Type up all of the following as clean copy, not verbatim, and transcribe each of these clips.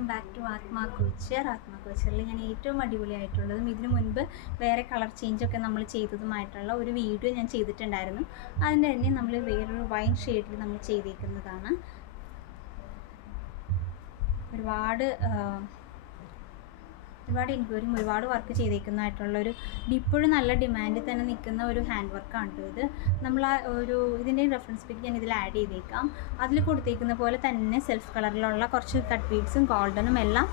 Welcome back to ആത്മാ കുച്ചറിൽ ഞാൻ ഏറ്റവും അടിപൊളിയായിട്ടുള്ളതും ഇതിനു മുൻപ് വേറെ കളർ ചേഞ്ചൊക്കെ നമ്മൾ ചെയ്തതുമായിട്ടുള്ള ഒരു വീഡിയോ ഞാൻ ചെയ്തിട്ടുണ്ടായിരുന്നു. അതിൻ്റെ തന്നെ നമ്മൾ വേറൊരു വൈൻ ഷെയ്ഡിൽ നമ്മൾ ചെയ്തേക്കുന്നതാണ്. ഒരുപാട് എൻക്വയറിയും ഒരുപാട് വർക്ക് ചെയ്തേക്കുന്നതായിട്ടുള്ളൊരു ഇപ്പോഴും നല്ല ഡിമാൻഡിൽ തന്നെ നിൽക്കുന്ന ഒരു ഹാൻഡ് വർക്കാണ് ഇത്. നമ്മൾ ആ ഇതിൻ്റെ റെഫറൻസ് പിക്ക് ഞാൻ ഇതിൽ ആഡ് ചെയ്തേക്കാം. അതിൽ കൊടുത്തേക്കുന്ന പോലെ തന്നെ സെൽഫ് കളറിലുള്ള കുറച്ച് കട്ട് ബീഡ്സും ഗോൾഡനും എല്ലാം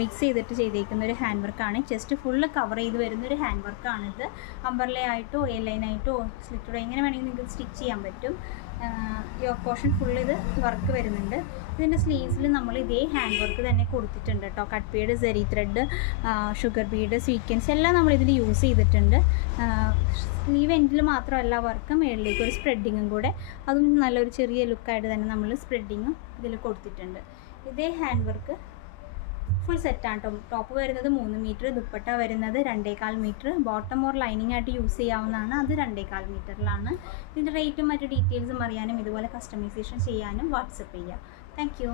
മിക്സ് ചെയ്തിട്ട് ചെയ്തേക്കുന്ന ഒരു ഹാൻഡ് വർക്കാണ്. ജസ്റ്റ് ഫുള്ള് കവർ ചെയ്ത് വരുന്നൊരു ഹാൻഡ് വർക്കാണിത്. അംബർല ആയിട്ടോ എ ലൈനായിട്ടോ സ്ലിറ്റോ എങ്ങനെ വേണമെങ്കിൽ നിങ്ങൾക്ക് സ്റ്റിച്ച് ചെയ്യാൻ പറ്റും. യോക്ക് പോർഷൻ ഫുൾ ഇത് വർക്ക് വരുന്നുണ്ട്. ഇതിൻ്റെ സ്ലീവ്സിൽ നമ്മൾ ഇതേ ഹാൻഡ് വർക്ക് തന്നെ കൊടുത്തിട്ടുണ്ട് കേട്ടോ. Cut bead, zari thread, sugar bead, sequence എല്ലാം നമ്മൾ ഇതിൽ യൂസ് ചെയ്തിട്ടുണ്ട്. സ്ലീവ് എൻഡിൽ മാത്രമല്ല വർക്ക്, മേളിലേക്ക് ഒരു സ്പ്രെഡിങ്ങും കൂടെ, അതും നല്ലൊരു ചെറിയ ലുക്കായിട്ട് തന്നെ നമ്മൾ സ്പ്രെഡിങ്ങും ഇതിൽ കൊടുത്തിട്ടുണ്ട്. ഇതേ ഹാൻഡ് വർക്ക് ഫുൾ സെറ്റാണ് കേട്ടോ. ടോപ്പ് വരുന്നത് 3 മീറ്റർ, ദുപ്പട്ട വരുന്നത് 2.25 മീറ്റർ, ബോട്ടം ഓർ ലൈനിങ് ആയിട്ട് യൂസ് ചെയ്യാവുന്നതാണ്. അത് 2.25 മീറ്ററിലാണ്. ഇതിൻ്റെ റേറ്റും മറ്റു ഡീറ്റെയിൽസും അറിയാനും ഇതുപോലെ കസ്റ്റമൈസേഷൻ ചെയ്യാനും വാട്സപ്പ് ചെയ്യുക. Thank you.